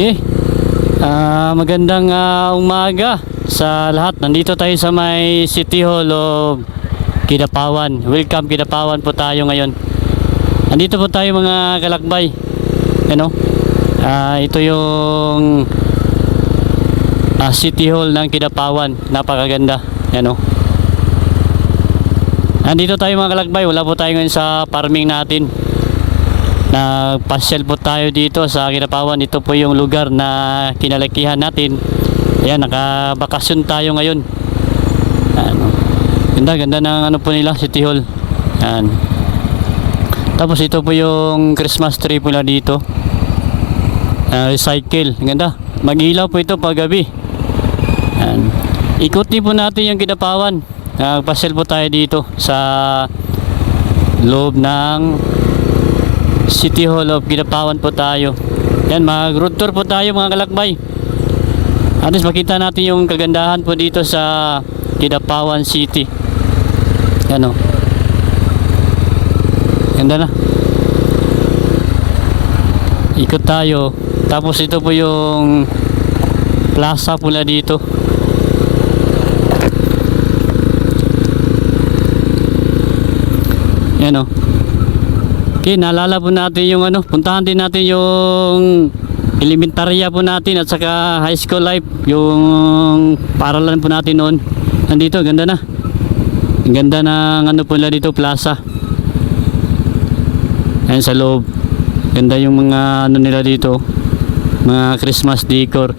Okay. Magandang umaga sa lahat. Nandito tayo sa may City Hall of Kidapawan. Welcome Kidapawan po tayo ngayon. Nandito po tayo mga kalakbay. Ano? Ito yung City Hall ng Kidapawan. Napakaganda. Ano? Nandito tayo mga kalakbay. Wala po tayo ngayon sa farming natin. Nagpasyal po tayo dito sa Kidapawan. Ito po yung lugar na kinalakihan natin. Ayan, nakabakasyon tayo ngayon. Ano, ganda ng ano po nila, City Hall. Ayan. Tapos ito po yung Christmas tree pula dito. Recycle, ganda. Mag-ilaw po ito pag gabi. Ayan. Ikutin po natin yung Kidapawan. Nagpasyal po tayo dito sa loob ng City Hall of Kidapawan po tayo. Yan, mag-road tour po tayo mga kalakbay. At least makita natin yung kagandahan po dito sa Kidapawan City. Yan o. Ganda na. Ikot tayo. Tapos ito po yung plaza pula dito. Yan o. Okay, naalala po natin yung ano, puntahan din natin yung elementarya po natin at saka high school life, yung paralan po natin noon. Nandito, ganda na. Ang ganda ng ano po nila dito, plaza. Ayan sa loob. Ganda yung mga ano nila dito, mga Christmas decor.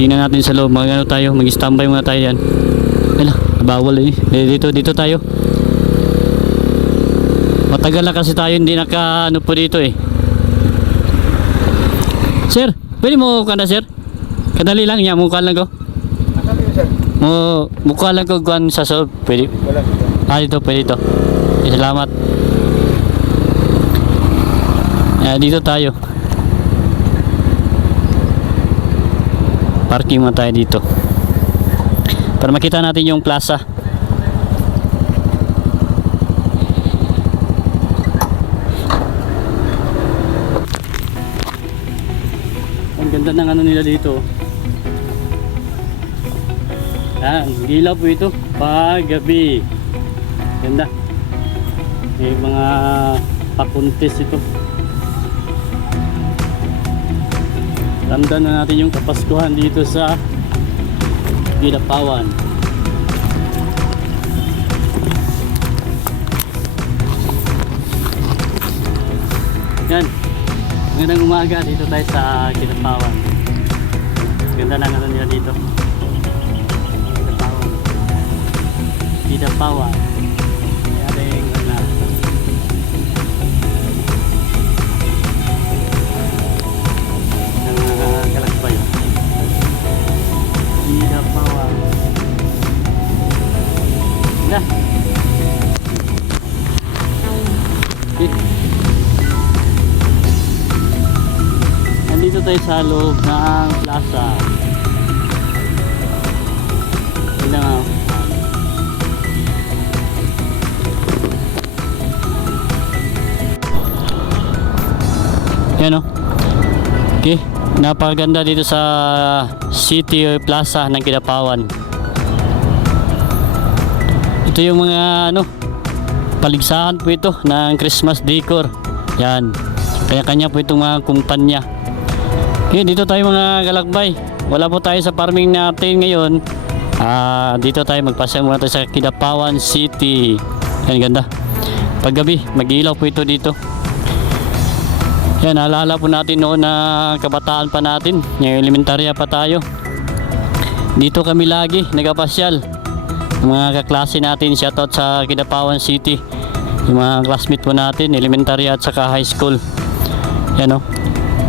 Tingnan natin sa loob, mag ano tayo, mag-standby muna tayo yan. Wala, bawal eh. Dito tayo. Matagal na kasi tayo hindi naka ano po dito eh. Sir, pwede mo kanda sir? Kadali lang niya, mukha lang ko. Mukha lang ko guwan sa sob. Pwede? Dito, pwede ito. Salamat. Dito tayo. Parking mo tayo dito. Para makita natin yung plaza. Ganda ng ano nila dito. Yan, gilaw po ito pag gabi. Ganda. May mga pakuntis ito. Ramdam na natin yung kapaskuhan dito sa Kidapawan. Yan. Magandang umaga, dito tayo sa Kidapawan. Ganda ng ano nila dito. Kidapawan. Yaring na. Ng kalakbay. Kidapawan. Na. Dito tayo sa loob ng plaza. Yan nga. Yan o. Okay. Napakaganda dito sa City Plaza ng Kidapawan. Ito yung mga ano, paligsahan po ito ng Christmas decor. Yan. Kanya-kanya po itong mga kumpanya. Okay, dito tayo mga kalakbay. Wala po tayo sa farming natin ngayon. Dito tayo magpasyal muna tayo sa Kidapawan City. Yan, ganda. Paggabi, mag-ilaw po ito dito. Yan, naalala po natin noon na kabataan pa natin. Yung elementarya pa tayo. Dito kami lagi nagapasyal. Yung mga kaklase natin, shoutout sa Kidapawan City. Yung mga classmate po natin, elementarya at saka high school. Yan o.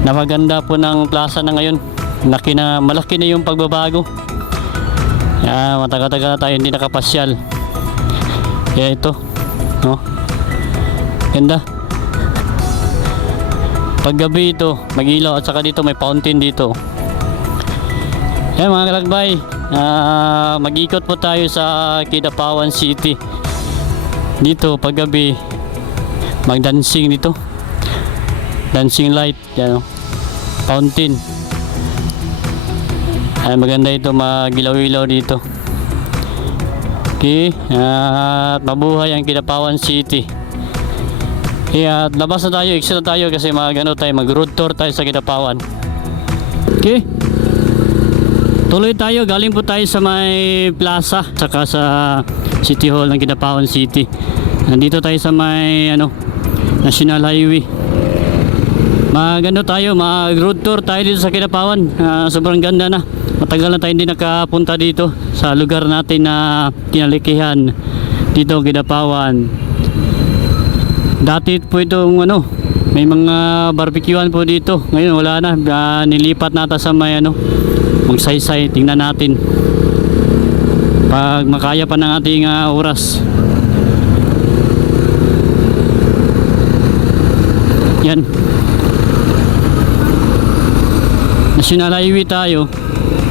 Napaganda po ng plaza na ngayon. Malaki na yung pagbabago. Matagal-tagal na tayo hindi nakapasyal. Kaya ito, no? Ganda. Paggabi ito, mag-ilaw at saka dito may fountain dito. Yan mga kalakbay, mag-ikot po tayo sa Kidapawan City. Dito paggabi, mag-dancing dito. Dancing light, yan o. fountain. Ay, maganda ito, magilaw-ilaw dito. Okay, at mabuhay ang Kidapawan City. Okay, at labas na tayo, exit na tayo kasi mag road tour tayo sa Kidapawan. Okay, tuloy tayo, galing po tayo sa may plaza saka sa City Hall ng Kidapawan City. Nandito tayo sa may National Highway. Mag road tour tayo dito sa Kidapawan. Sobrang ganda na. Matagal na tayo hindi nakapunta dito sa lugar natin na kinalikihan dito Kidapawan. Dati po itong may mga barbecuean po dito. Ngayon wala na, nilipat nata sa may magsaysay. Tingnan natin pag makaya pa ng ating oras. Yan, National Highway tayo.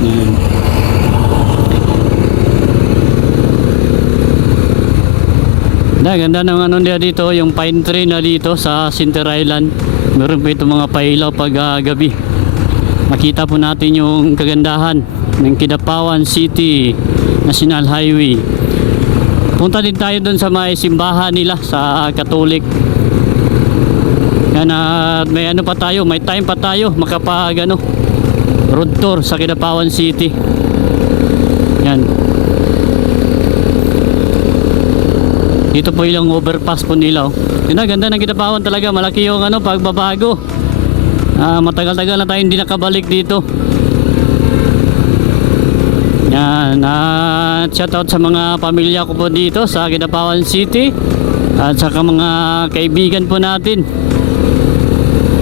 Yan. Ganda ng dito, yung pine tree na dito sa Center Island. Meron po itong mga pailaw pag gabi. Makita po natin yung kagandahan ng Kidapawan City National Highway. Punta din tayo doon sa may simbahan nila sa Catholic. Yan, at may pa tayo, may time pa tayo makapag road tour sa Kidapawan City. Yan. Dito po yung overpass po nila. Yun na, ganda ng Kidapawan talaga. Malaki yung pagbabago. Matagal-tagal na tayo hindi nakabalik dito. Yan. Shout out sa mga pamilya ko po dito sa Kidapawan City. At saka mga kaibigan po natin.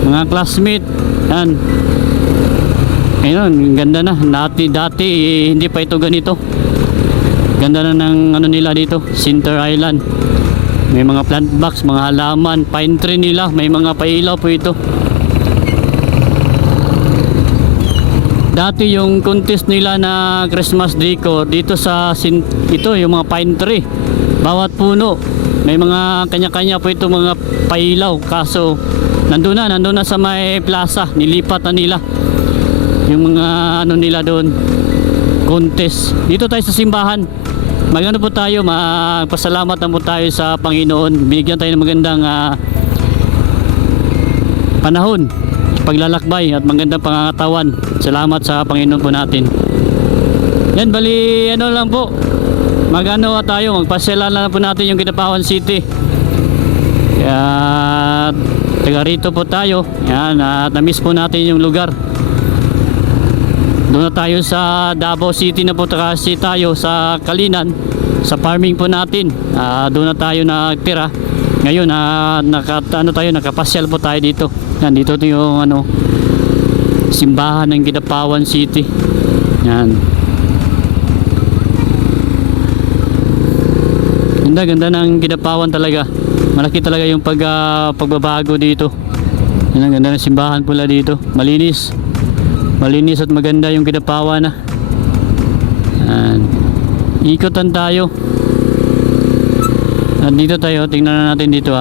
Mga classmate. Yan. Ayun, ganda na. Dati hindi pa ito ganito. Ganda na ng nila dito, Center Island. May mga plant box, mga halaman, pine tree nila, may mga pailaw po ito. Dati yung contest nila na Christmas decor dito sa ito yung mga pine tree. Bawat puno may mga kanya-kanya po ito mga pailaw, kaso nandun na sa may plaza, nilipat na nila yung mga nila doon, contest. Dito tayo sa simbahan. Po tayo, magpasalamat na po tayo sa Panginoon. Binigyan tayo ng magandang panahon, paglalakbay at magandang pangangatawan. Salamat sa Panginoon po natin. Yan, bali lang po. Magpasyalan lang po natin yung Kidapawan City. Kaya taga rito po tayo. Yan, at na-miss po natin yung lugar. Doon na tayo sa Davao City na po kasi tayo sa Kalinan, sa farming po natin. Doon na tayo nagtira. Ngayon nakapasyal po tayo dito. Yan, dito yung simbahan ng Kidapawan City. Yan. Ganda ng Kidapawan talaga. Malaki talaga yung pagbabago dito. Yan, ang ganda ng simbahan pula dito. Malinis at maganda yung Kidapawan na. Ikotan tayo. At dito tayo, tingnan na natin dito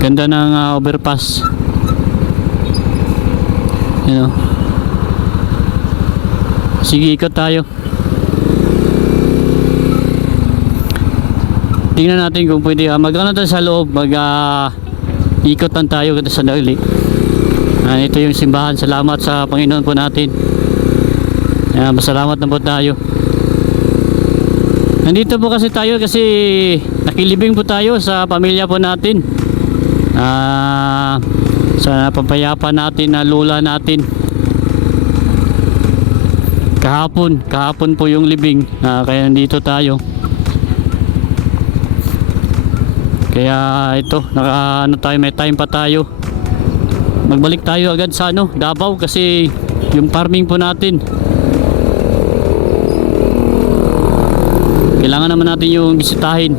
ganda ng overpass. Sige, ikot tayo. Tingnan natin kung pwede tayo sa loob, ikotan tayo kada sa dali. Ito yung simbahan. Salamat sa Panginoon po natin. Masalamat na po tayo. Nandito po kasi tayo kasi nakilibing po tayo sa pamilya po natin. Sa papayapa natin na lula natin. Kahapon po yung libing. Kaya nandito tayo. Kaya ito, may time pa tayo. Magbalik tayo agad sa Davao kasi yung farming po natin. Kailangan naman natin yung bisitahin.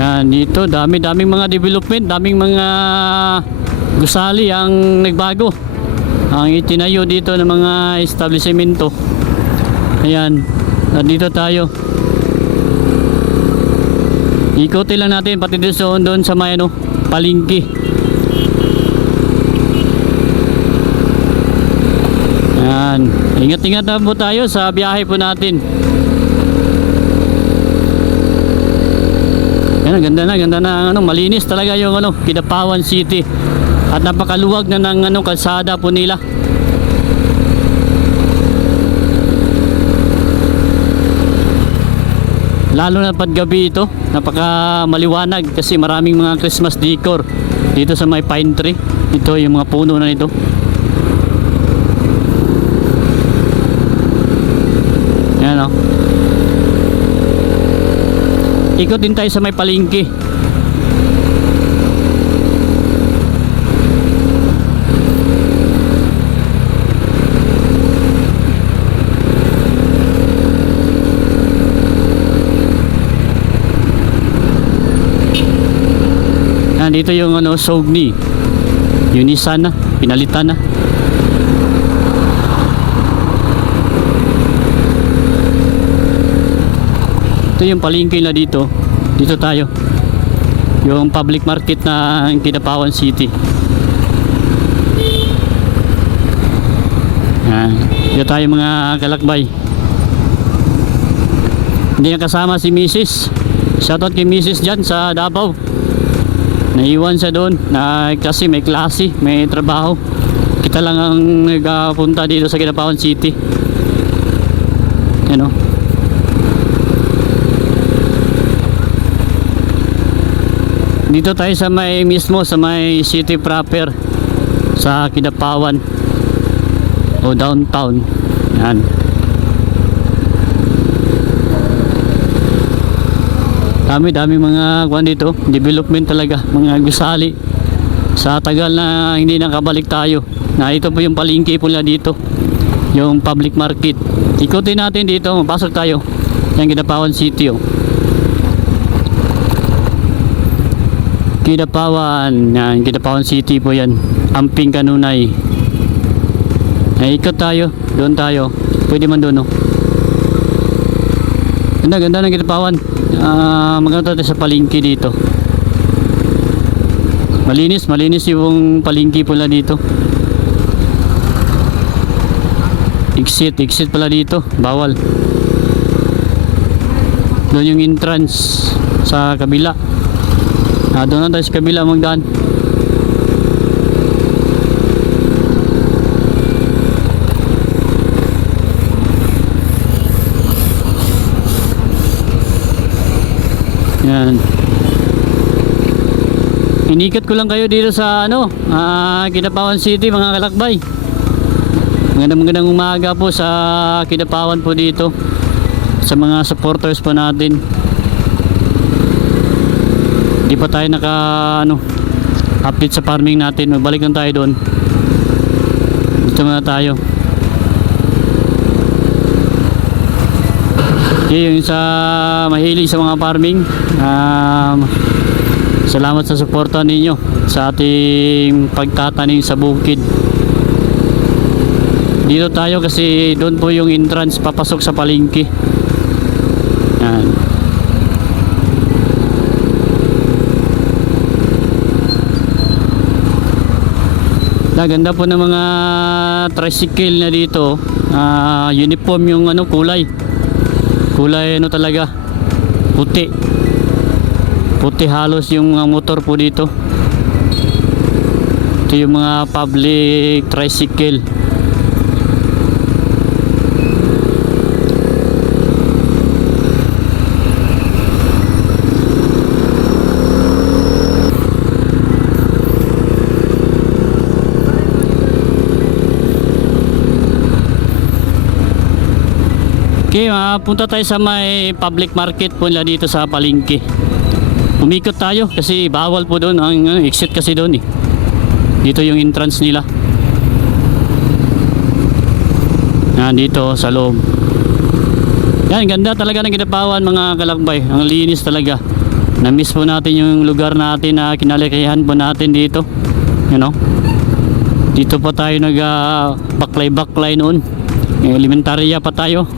Yan, dito daming mga development, daming mga gusali ang nagbago. Ang itinayo dito ng mga establishmento. Ayan, dito tayo. Ikutin lang natin pati doon sa may palengke. Yan. Ingat-ingat na po tayo sa biyahe po natin. Yan, ganda na ano, malinis talaga yung ano, Kidapawan City. At napakaluwag na ng ano, kalsada po nila. Lalo na pag gabi ito, napaka maliwanag kasi maraming mga Christmas decor dito sa may pine tree. Ito yung mga puno na ito. Yan o. Ikot din tayo sa may palengke. Dito yung ano, Sogni. Yung Nissan na, pinalitan na. Ito yung palengke na dito. Dito tayo. Yung public market na Kidapawan City. Dito tayo mga kalakbay. Hindi na kasama si Mrs. Shoutout kay Mrs. dyan sa Davao. Naiwan siya doon kasi may klase, may trabaho. Kita lang ang nagpunta dito sa Kidapawan City. Yan o. Dito tayo sa may mismo, sa may city proper, sa Kidapawan o downtown. Yan. Dami mga kuwan dito, development talaga, mga gusali. Sa tagal na hindi nakabalik tayo. Na ito po yung palengke po nila dito. Yung public market. Ikutin natin dito, mapasok tayo. Yung Kidapawan City oh. Kidapawan, yan, Kidapawan City po yan. Amping Kanunay. Ay, ikot tayo, doon tayo. Pwede man doon oh. Ganda ng Kidapawan. Maganda tayo sa palengke dito. Malinis yung palengke pala dito. Exit pala dito, bawal. Doon yung entrance sa kabila. Doon na tayo sa kabila magdaan. Yan. Inikat ko lang kayo dito sa ano, Kidapawan City mga kalakbay. Magandang umaga po sa Kidapawan po dito. Sa mga supporters po natin. Di pa tayo naka ano, update sa farming natin. Magbalik lang tayo doon. Dito muna tayo. Yung sa mahilig sa mga farming, salamat sa suporta ninyo sa ating pagtatanim sa bukid. Dito tayo kasi doon po yung entrance papasok sa palengke. Yan. Ganda po ng mga tricycle na dito. Uniform yung ano, kulay ano talaga, puti halos yung mga motor po dito. Ito yung mga public tricycle. Okay, punta tayo sa may public market po nila dito sa palengke. Umikot tayo kasi bawal po doon ang exit kasi doon eh. Dito yung entrance nila. Yan dito sa loob. Yan, ganda talaga ng Kidapawan mga kalakbay. Ang linis talaga. Na-miss po natin yung lugar natin na kinalikihan po natin dito. You know? Dito pa tayo baklay noon. Elementarya pa tayo.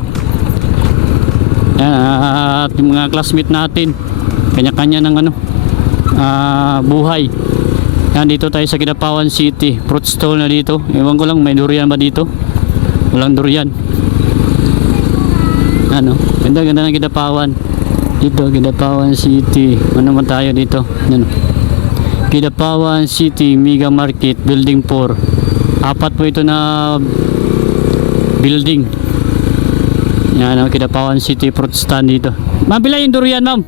Yan, at yung mga classmate natin kanya-kanya ng ano, buhay. Yan, dito tayo sa Kidapawan City. Fruit stall na dito. Ewan ko lang, may durian ba dito? Walang durian. Ano, ganda ng Kidapawan. Dito, Kidapawan City. Ano man tayo dito? Ano? Kidapawan City Mega Market Building 4. Apat po ito na building. Yan ang Kidapawan City fruit stand dito. Ma'am, pila yung durian, ma'am?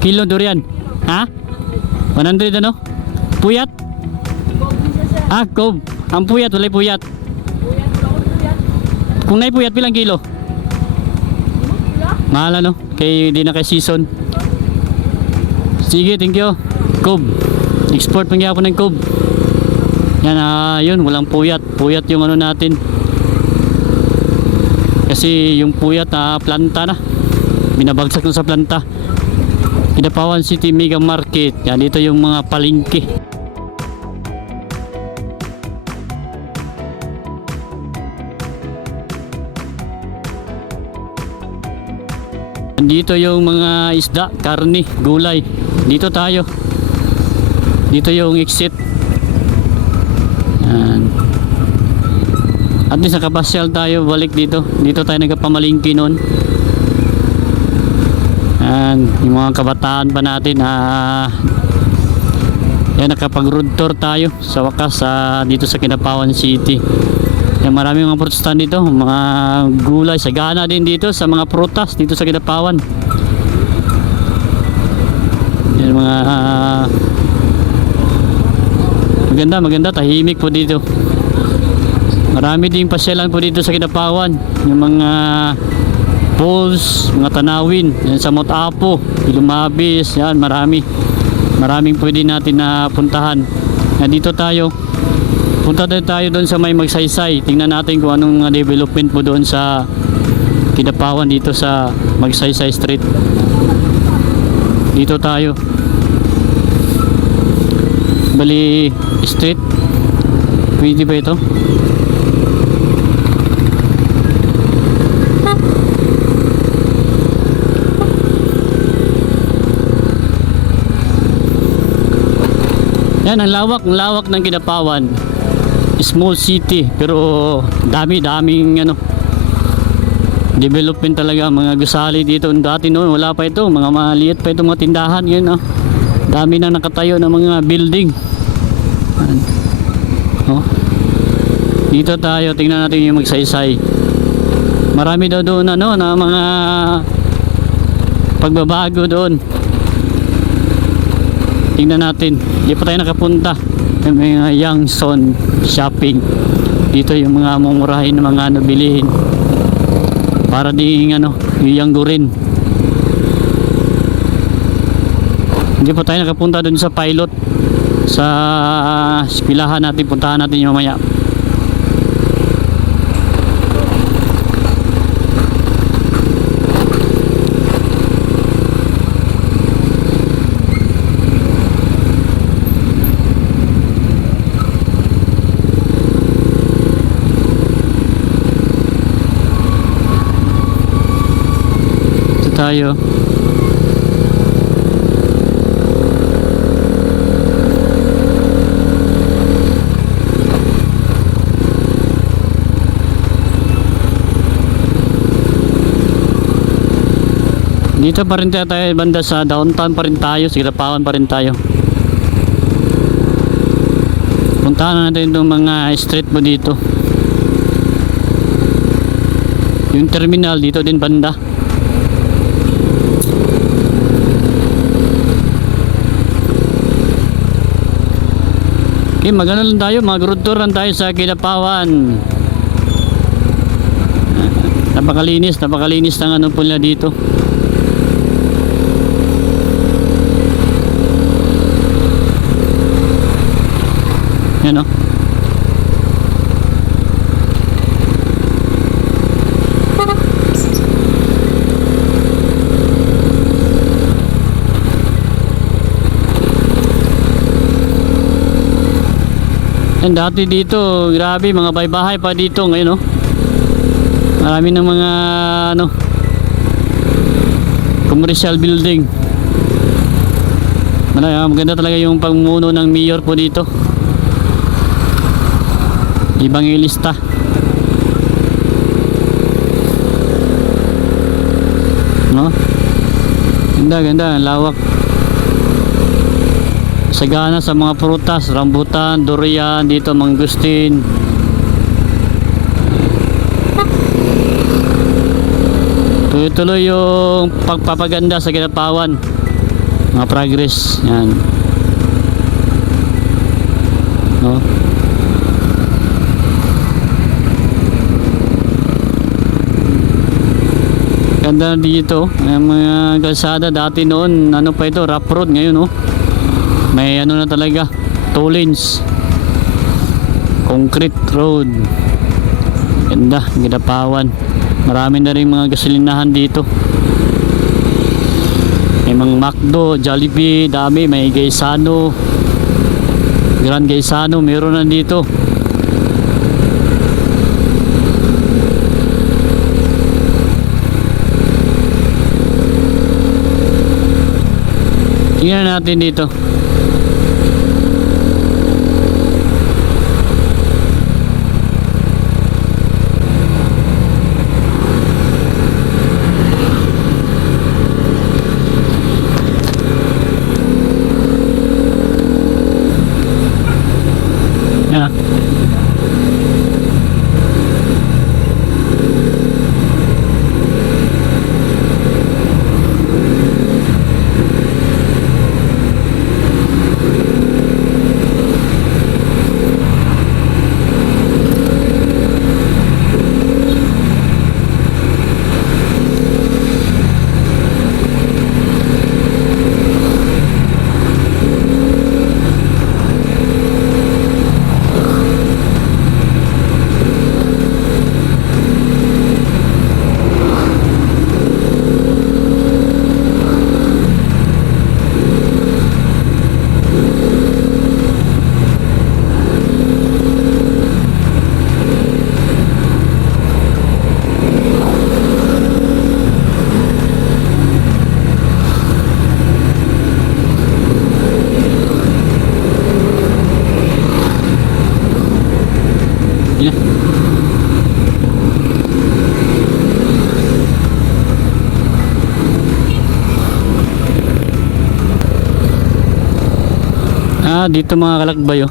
Kilo durian. Ha? 100 ano? Puyat? Kob. Ang puyat, walay puyat. Kung na'y puyat, pilang kilo? Mahal ano? Kaya di na kay season. Sige, thank you. Kob. Export pang yapon ng kob. Yan, yun, walang puyat. Puyat yung ano natin. Kasi yung puyat planta na. Binabagsak na sa planta. Kidapawan City Mega Market. Yan, dito yung mga palengke. Dito yung mga isda, karne, gulay. Dito tayo. Dito yung exit. Yan. At least nakapasyal tayo balik dito. Dito tayo nagpamalingki noon. Yan, yung mga kabataan pa natin. Yan, nakapag-road tour tayo sa wakas dito sa Kidapawan City. Yan, maraming mga fruit stand dito, mga gulay, sagana din dito sa mga prutas dito sa Kidapawan. Yan, mga maganda, tahimik po dito. Marami ding pasyalan po dito sa Kidapawan. Yung mga falls, mga tanawin, yan sa Mount Apo, Ilumabis, yan maraming pwede natin na puntahan. Yan, dito tayo. Punta tayo doon sa may Magsaysay. Tingnan natin kung anong development po doon sa Kidapawan dito sa Magsaysay Street. Dito tayo. Bali Street. Pwede ba ito? Yan, ang lawak ng Kidapawan. Small city pero daming development talaga, mga gusali dito. Dati noon wala pa ito, mga maliit pa itong mga tindahan. Yan, dami na nakatayo ng mga building. Dito tayo, tingnan natin yung Magsaysay. Marami daw doon na mga pagbabago doon. Tingnan natin, di pa tayo nakapunta. May mga Yangson shopping dito, yung mga mumurahin na mga bilihin para di yuyanggurin. Hindi pa tayo nakapunta dun sa pilot sa eskwelahan natin. Puntahan natin yung mamaya. Tayo. Dito pa rin tayo banda sa downtown pa rin tayo, sa Kidapawan pa rin tayo. Puntahan natin itong mga street mo dito. Yung terminal dito din banda. Okay, magano lang tayo, mag-road tour lang tayo sa Kidapawan. Napakalinis ng pula dito. Yan o. Dati dito, grabe, mga bahay pa dito ngayon, no? Marami ng mga commercial building. Maganda talaga yung pagmumuno ng mayor po dito. Ibangilista. No? Ganda, lawak. Sagana sa mga prutas, rambutan, durian, dito mangustin. Tuloy-tuloy yung pagpapaganda sa Kidapawan. Mga progress. Yan. No? Ganda dito. Ang mga kalsada dati noon, ano pa ito, rough road ngayon, no? May ano na talaga, 2 lanes. Concrete road. Ganda, Kidapawan. Marami na rin mga gasolinahan dito. May mga McDo, Jollibee, dami. May Gaisano, Grand Gaisano, meron na dito. Tingnan natin dito. Yan. Dito mga kalakbay, oh.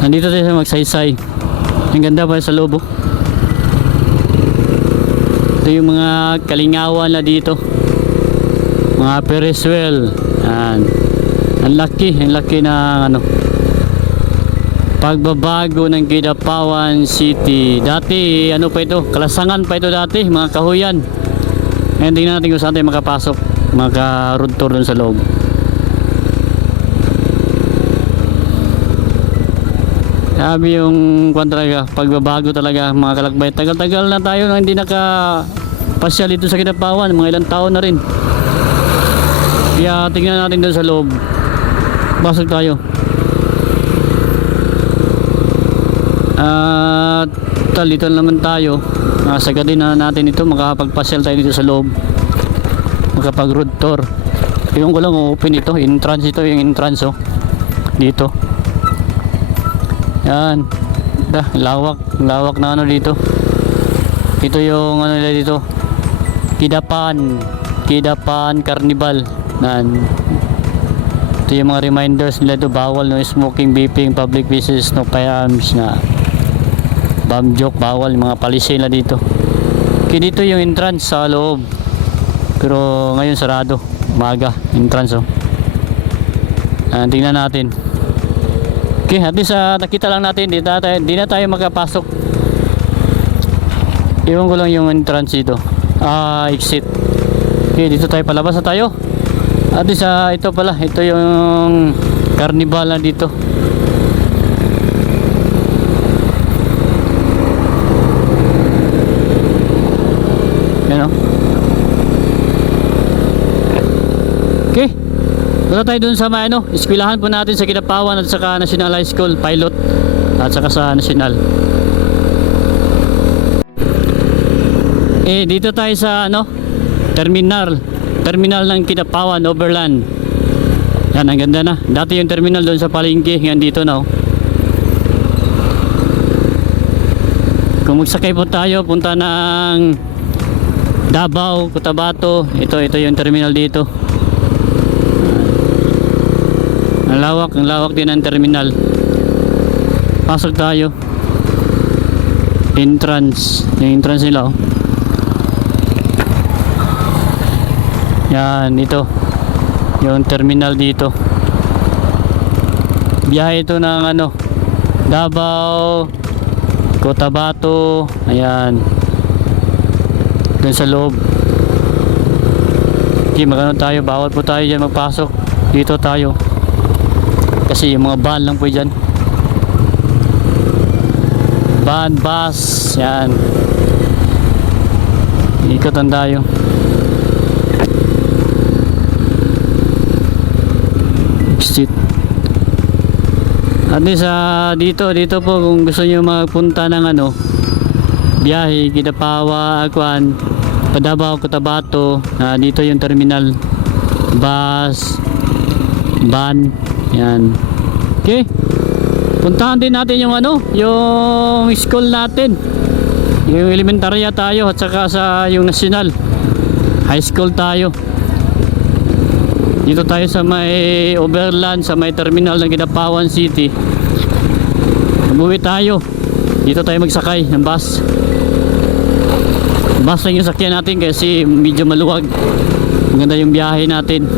Nandito tayo sa Magsaysay. Ang ganda pa sa loob, oh. Ito yung mga kalingawan na dito, mga Ferris wheel. Ang laki na ano, pagbabago ng Kidapawan City. Dati ano pa ito, Kalasangan pa ito dati, mga kahuyan. Ngayon tingnan natin kung saan tayo makapasok, maka-road tour dun sa loob. Sabi yung kwan talaga, pagbabago talaga mga kalakbay. Tagal-tagal na tayo na hindi nakapasyal dito sa Kidapawan, mga ilang taon na rin. Kaya tingnan natin doon sa loob. Pasok tayo. At dito naman tayo. Sagadin na natin ito, makapagpasyal tayo dito sa loob. Makapag road tour. Yung ko lang open ito, entrance ito, yung entrance, oh. Dito. Yan. Lawak na ano dito. Ito yung ano nila dito. Kidapawan Carnival. Yan. Ito yung mga reminders nila dito. Bawal no smoking, vaping, public places, no firearms na. Bomb joke, bawal. Mga palisi na dito. Okay, dito yung entrance sa loob. Pero ngayon sarado. Umaga. Entrance, oh. Tingnan natin. Okay, at least nakita lang natin, di na tayo makapasok. Iwan ko lang yung entrance dito. Exit. Okay, dito tayo, palabas na tayo. At least ito pala, ito yung carnival na dito. Yan, oh. Okay. Punta tayo dun sa eskwelahan po natin sa Kidapawan at saka National High School, Pilot at saka sa National. Dito tayo sa terminal ng Kidapawan Overland. Yan, ang ganda na. Dati yung terminal doon sa palengke, yan dito na, oh. Kung magsakay po tayo, punta ng Davao, Cotabato, ito yung terminal dito. Ang lawak din ang terminal. Pasok tayo. Entrance, yung entrance nila, oh. Yan, ito yung terminal dito. Biyahe ito ng ano, Davao, Cotabato, ayan, dun sa loob. Okay, magano tayo, bawal po tayo dyan magpasok. Dito tayo kasi yung mga van lang po dyan, van, bus, yan. Ikotan tayo. Exit. At least dito po kung gusto nyo magpunta ng ano, biyahe, Kidapawa, Akuan, Davao, Cotabato, dito yung terminal, bus, van, yan. Okay, puntahan din natin yung ano, yung school natin, yung elementarya tayo, at saka sa yung national high school tayo. Dito tayo sa may overland, sa may terminal ng Kidapawan City. Umuwi tayo. Dito tayo magsakay ng bus. Bus lang yung sakyan natin kasi medyo maluwag. Maganda yung biyahe natin.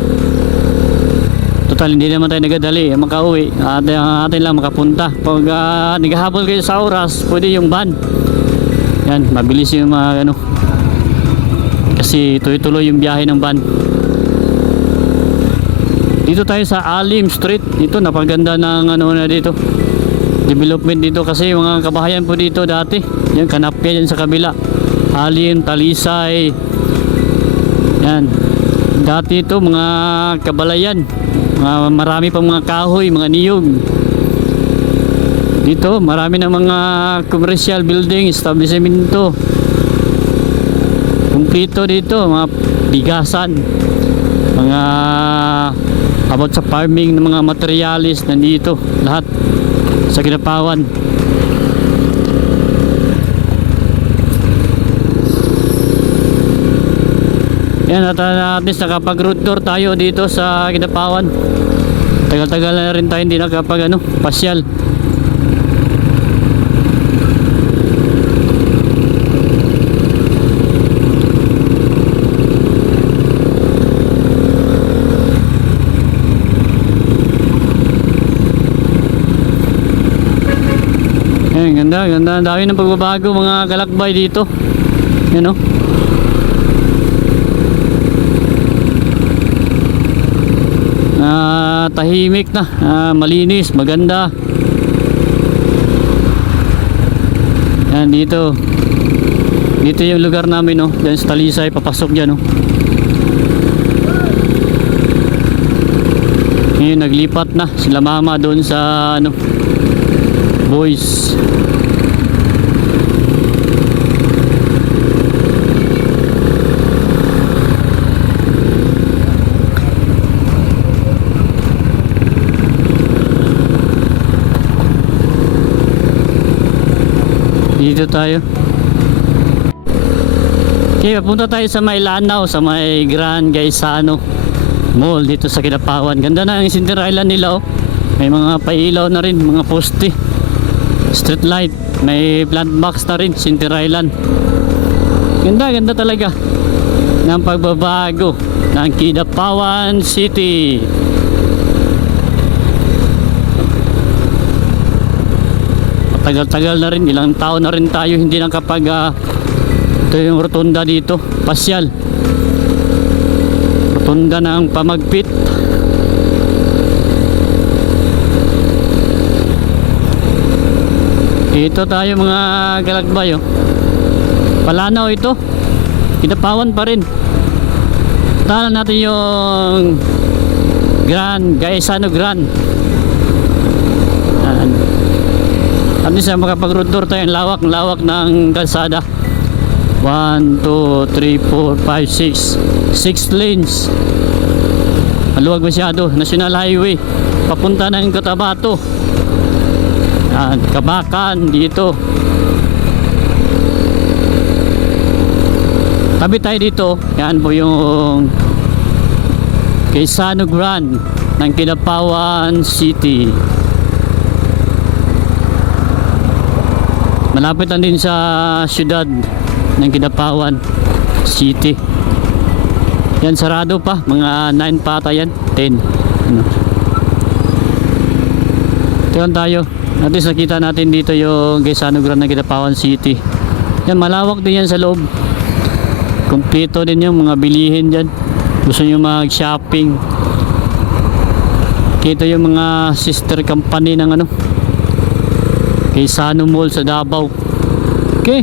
Total, hindi naman tayo nagadali makauwi. Atin lang makapunta. Pag naghahabol kayo sa oras, pwede yung van. Yan, mabilis yung mga ano. Kasi tuloy-tuloy yung biyahe ng van. Dito tayo sa Alim Street. Ito napaganda ng ano na dito, development dito, kasi mga kabahayan po dito dati. Yan, Kanapya yan sa kabila. Alim, Talisay. Yan. Dati ito mga kabalayan. Marami pang mga kahoy, mga niyog. Dito marami ng mga commercial building, establishmento. Kumplito dito, mga bigasan, mga about sa farming ng mga materialis nandito lahat sa Kidapawan. Yan, at least nakapag road tour tayo dito sa Kidapawan. Tagal-tagal na rin tayo hindi nakapag ano, pasyal. Ganda, ang dami ng pagbabago mga kalakbay dito. Yan, oh. Tahimik na, malinis, maganda. Yan, dito yung lugar namin, oh. Diyan sa Talisay, papasok dyan, oh. Ngayon naglipat na sila mama doon sa ano, Boys. Dito tayo. Okay, papunta tayo sa may Lanao, sa may Grand Gaisano Mall dito sa Kidapawan. Ganda na ang Center Island nila, oh. May mga pailaw na rin, mga poste, street light, may plant box na rin, Center Island. Ganda talaga ng pagbabago ng Kidapawan City. Tagal-tagal na rin, ilang taon na rin tayo hindi nakapag ito yung rotunda dito, pasyal. Rotunda ng Pamagpit. Ito tayo mga kalakbay, oh. Palanaw ito, Kidapawan pa rin. Tahan natin yung Grand Gaisano Grand. At least makapag-road tour tayo. Ang lawak ng kalsada. 1, 2, 3, 4, 5, 6 lanes. maluwag masyado. National Highway papunta ng Cotabato. Yan, Kabakan dito. Tabi tayo dito. Yan po yung Quezano Grand ng Kidapawan City. Malapit lang din sa syudad ng Kidapawan City. Yan, sarado pa, mga 9 pa ata yan, 10 ano. Ito lang tayo. At least nakita natin dito yung Quezano Grand ng Kidapawan City. Yan, malawak din yan sa loob. Kompleto din yung mga bilihin dyan. Gusto nyo mag-shopping. Ito yung mga sister company ng ano, Quezano Mall sa Davao. Okay.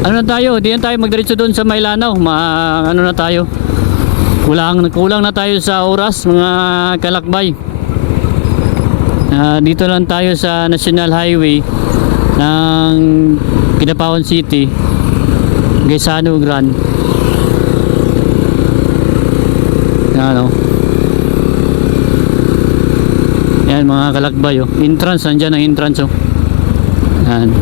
Ano na tayo? Di na tayo magdiretso doon sa Mailanaw. Ano na tayo? Kulang na tayo sa oras, mga kalakbay. Dito lang tayo sa National Highway ng Kidapawan City, Quezano Grand. Ano? Yan mga kalakbay, oh. Entrance, nandiyan ang entrance, oh. Yan.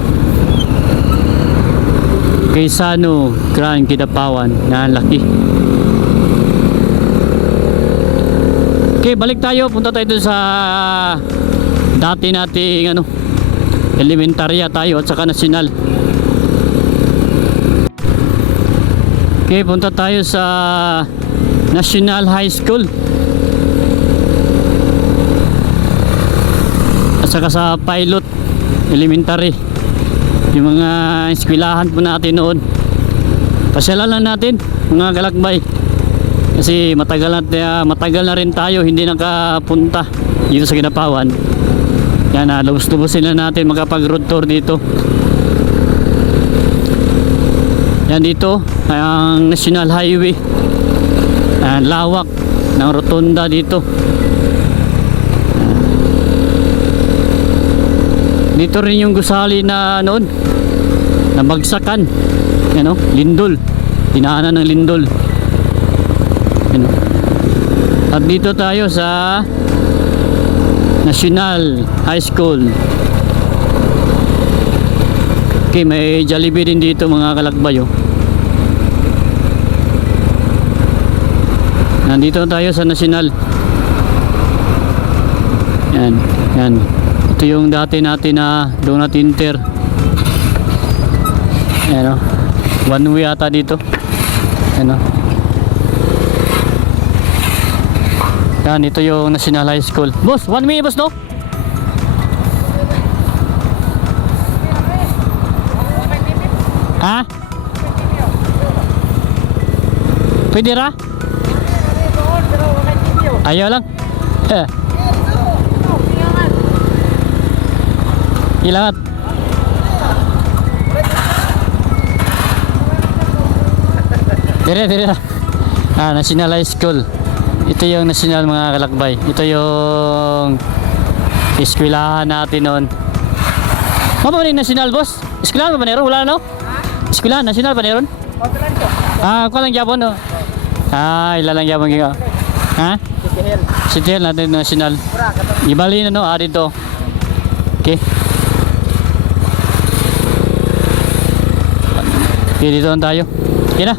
Quezano Grand Kidapawan. Yan, laki. Okay, balik tayo. Punta tayo dun sa dati nating ano, elementarya tayo at saka national. Okay, punta tayo sa National High School at saka sa Pilot Elementary, yung mga eskwelahan po natin noon. Pasyalan lang natin mga kalakbay kasi matagal na rin tayo hindi nakapunta dito sa Kidapawan. Yan, lubos-lubosin na natin makapag road tour dito. Yan, dito ang National Highway. Lawak ng rotunda dito. Dito rin yung gusali na noon na bagsakan, ano, lindol, tinaanan ng lindol, ano. At dito tayo sa National High School. Okay, may Jollibee din dito mga kalakbay, oh. Nandito tayo sa National. Yan, yan. Ito yung dati natin na donut inter. Ayan, o. One way ata dito. Ayan, o. Yan, ito yung National High School. Boss, one way boss, no? Ha? Pwede ra? Ayaw lang. Ilangat. Dire. National High School. Ito yung national mga kalakbay. Ito yung eskwelahan natin noon. Ano ba yung national, boss? Eskwelahan ba meron? Wala, no? Eskwelahan, national ba meron? Ko lang Japon, no? Ilalang Japon ka. Ha? City Hall natin national. Ibali na, no? Dito. Okay. Okay, dito lang tayo. Okay na.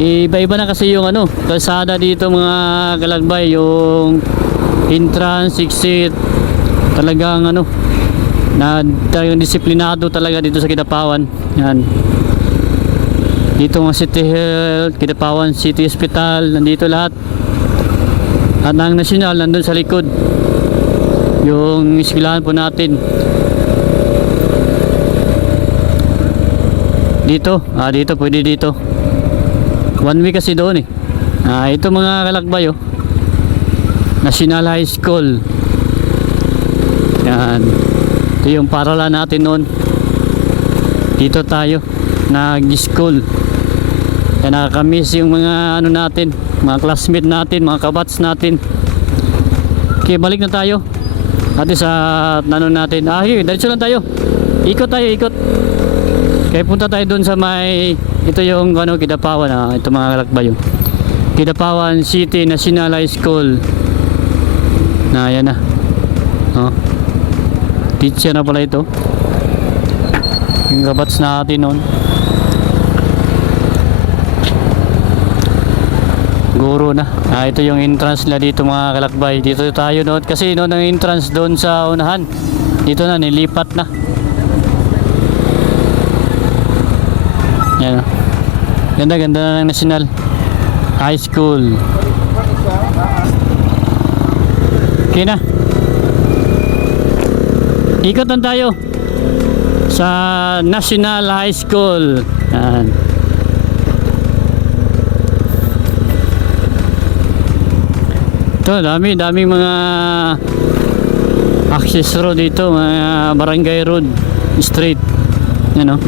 Iba-iba na kasi yung ano, kalsada dito mga kalagbay, yung entrance, exit. Talagang ano, na talagang disiplinado talaga dito sa Kidapawan. Yan. Dito ang City Hall, Kidapawan City Hospital, nandito lahat. At ang national nandun sa likod. Yung eskwelahan po natin. Dito, dito pwede dito. One way kasi doon, eh. Ito mga kalakbay, oh. National High School. Yan. Ito yung paralan natin noon. Dito tayo nag-school. Yan, nakakamiss yung mga ano natin, mga classmate natin, mga kabats natin. Okay, balik na tayo. At sa ano natin. Diretso lang tayo. Ikot tayo, ikot. Kaya punta tayo dun sa may, ito yung ano, Kidapawan, ito mga kalakbay, Kidapawan City National High School. Na, yan na. Oh. Teacher na pala ito. Yung kabats natin noon. Guro na. Ito yung entrance nila dito mga kalakbay. Dito tayo noon. Kasi noon ang entrance doon sa unahan. Dito na, nilipat na. Yan o. Ganda, ganda na ng National High School. Okay na. Ikotan tayo sa National High School. Yan. Ito, daming mga access road dito, mga barangay road, street. Yan o.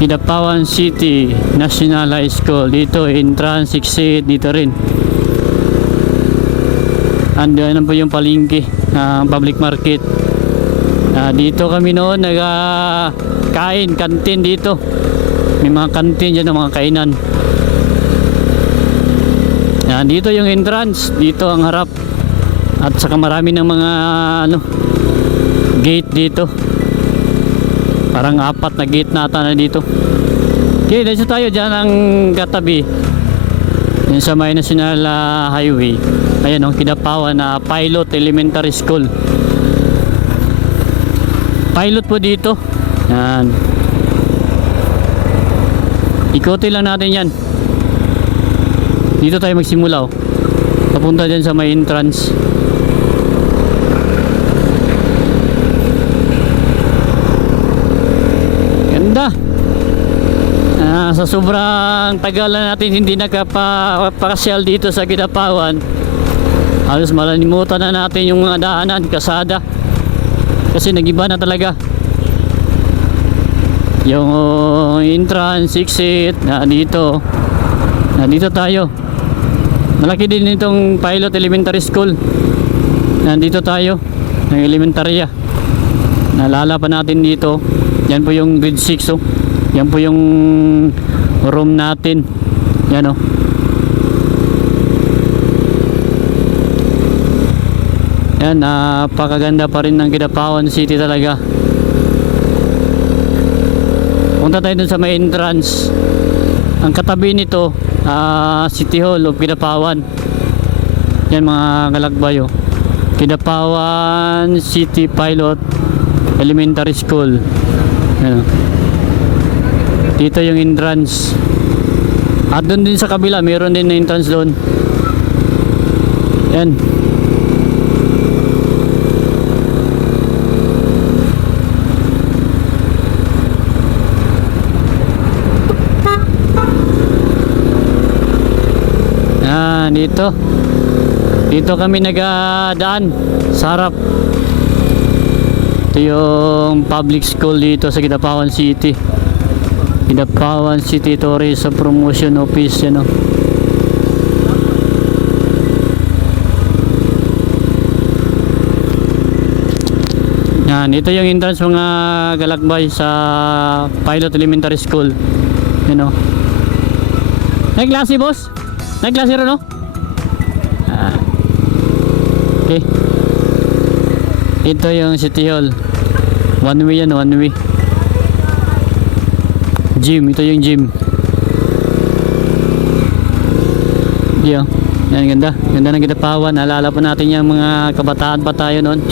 Kidapawan City National High School. Dito, entrance, exit, dito rin. Andiyan po yung palengke, public market. Dito kami noon nagkain, kantin dito. May mga kantin dyan, mga kainan. Dito yung entrance, dito ang harap. At saka marami ng mga gate dito. Parang 4 na gate na ata na dito. Okay, dito tayo dyan ang katabi. Yung sa may National Highway. Ayan o, Kidapawan na Pilot Elementary School. Pilot po dito. Yan. Ikutin lang natin yan. Dito tayo magsimula o. Papunta dyan sa may entrance. Ganda. Sa sobrang tagal na natin hindi nakapakasyal dito sa Kidapawan, halos malalimutan na natin yung mga daanan, kasada, kasi nagiba na talaga yung entrance, exit. Dito tayo. Malaki din itong Pilot Elementary School. Nandito tayo ng elementarya. Naalala pa natin dito. Yan po yung grade 6 oh. Yan po yung room natin. Yan oh. Yan, napakaganda pa rin ng Kidapawan City talaga. Punta tayo dun sa may entrance. Ang katabi nito, City Hall of Kidapawan. Yan mga kalakbayo. Kidapawan City Pilot Elementary School. Yan. Dito yung entrance. At doon din sa kabila, mayroon din na entrance doon. Yan. Dito kami nagadaan sa harap. Ito yung public school dito sa Kidapawan City. Kidapawan City Tourism Promotion Office, yan o. Yan, ito yung entrance mga galakbay sa Pilot Elementary School. Yan o. Nagklase boss? Nagklase rin o? Okay. Ito yung City Hall. One way yan, one way. Gym, ito yung gym. Yan, ganda. Ganda ng Kidapawan. Naalala pa natin yung mga kabataan pa tayo noon.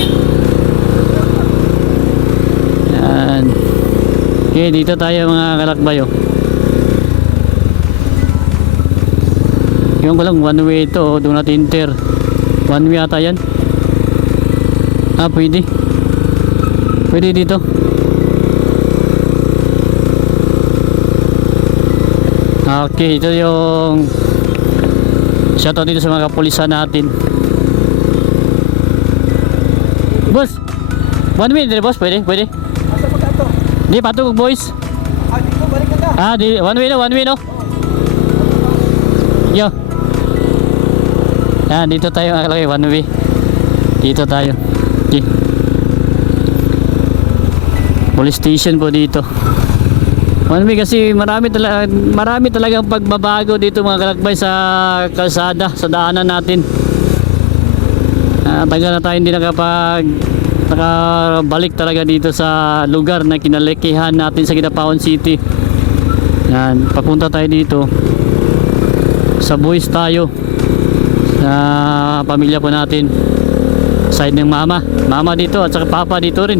Yan. Okay, dito tayo mga kalakbayo. Yung ko lang, one way ito. Do not enter. One way ata yan. Pwede. Pwede dito. Okay, ito yung shoutout dito sa mga kapulisan natin. Boss, one way dire boss, pwede? Pwede? Asa pa to? Di, patugog boys. Dito, balik ka na. Di, one way no? Yo. Yan, dito tayo, one way. Dito tayo. Okay. police station po dito. Manmi kasi marami talagang pagbabago dito mga kalakbay sa kalsada, sa daanan natin. Tagal na tayo hindi nakabalik talaga dito sa lugar na kinalikihan natin sa Kidapawan City. Yan, papunta tayo dito. Sa Buwis tayo. Sa pamilya po natin. Side ng mama dito at saka papa dito rin.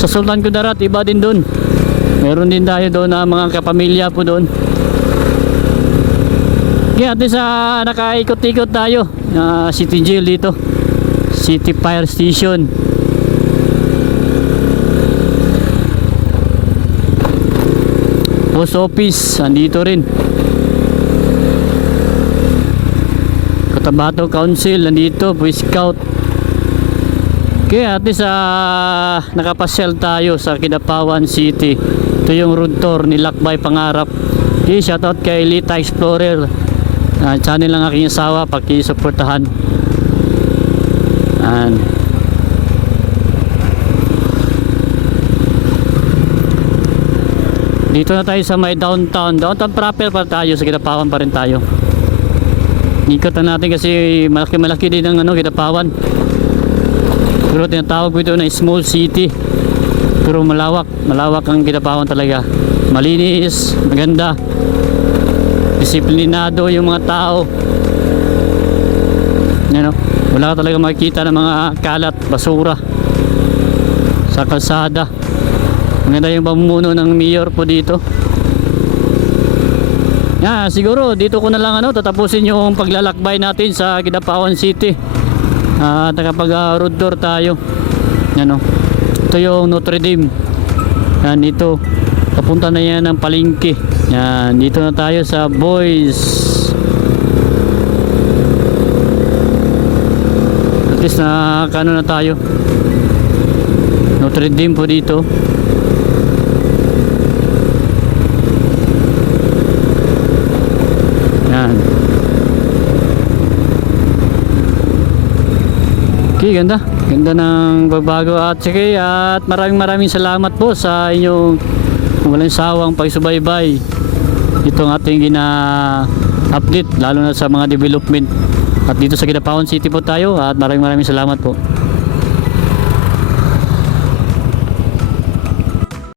Sa Sultan Kudarat, iba din doon. Meron din tayo doon na mga kapamilya po doon. Kaya at least nakaikot-ikot tayo. City Jail dito. City Fire Station. Post Office, andito rin. Cotabato Council, andito. Boy Scout. Kaya at least nakapasyal tayo sa Kidapawan City. Ito yung road tour ni Lakbay Pangarap. Okay, shoutout kay Elita Explorer. Channel ng aking asawa, pakisuportahan. Dito na tayo sa may downtown proper pa tayo, sa Kidapawan pa rin tayo. Ikot na natin kasi malaki din ang Kidapawan. Pero tinatawag ko ito na small city, pero malawak ang Kidapawan talaga. Malinis, maganda, disiplinado yung mga tao. Wala ka talaga makikita ng mga kalat, basura sa kalsada. Maganda yung pamumuno ng mayor po dito. Siguro dito ko na lang tatapusin yung paglalakbay natin sa Kidapawan City. At nakapag road tour tayo. Ito yung Notre Dame. Yan, ito. Papunta na yan ng palengke. Yan, dito na tayo sa Boys. At least na tayo. Notre Dame po dito. Yan. Okay, ganda ng pagbago at sige, at maraming salamat po sa inyong walang sawang pagsubaybay itong ating update, lalo na sa mga development at dito sa Kidapawan City po tayo, at maraming salamat po.